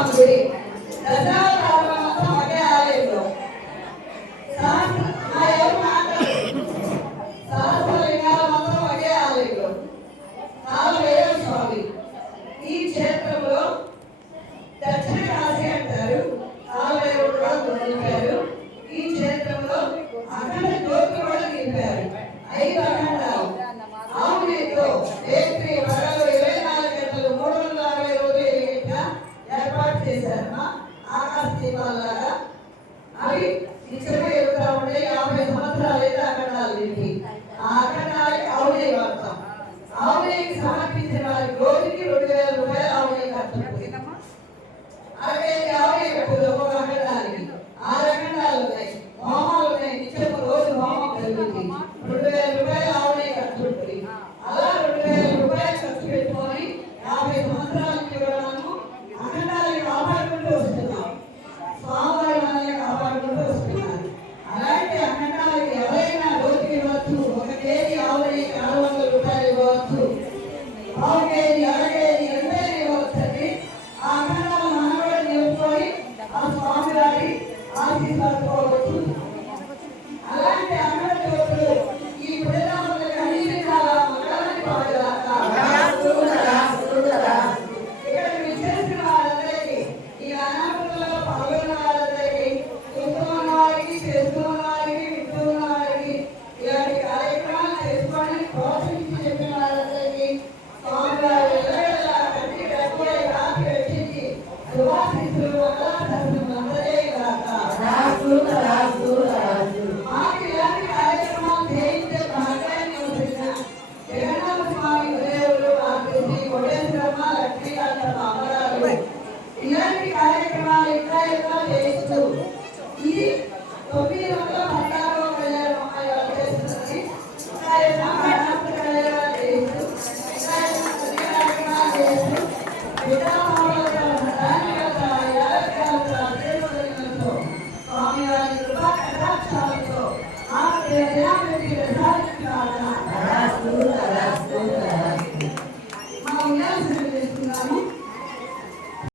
ఉంది దశాబ్దాల మొత్తం ఒకే ఆలయంలో సహస్రలింగాల మొత్తం ఒకే ఆలయంలో స్వామి ఈ క్షేత్రంలో దక్షిణ కాశీ అంటారు. కాలవేయుడు కూడా ఈ క్షేత్రంలో అక్కడ జ్యోతి కూడా నిలిపారు. ఐదు దీపాలాగా అవి నిజంగా చెబుతా ఉంటే యాభై సంవత్సరాలు అయితే అఖండాలు ఆ అఖండాలే అవునే వాడతాం. అవునేకి సమర్పించిన వారి రోజుకి రెండు వేల రూపాయలు అవునే కట్టాలి అరవై ఐదు అవునే కట్టదు ఒక్కొక్క అఖండానికి. ఆరు అఖండాలు ఉన్నాయి. హోమాలు ఉన్నాయి. నిత్యం రోజు హోమం జరుగుతుంది. రెండు వేల করব।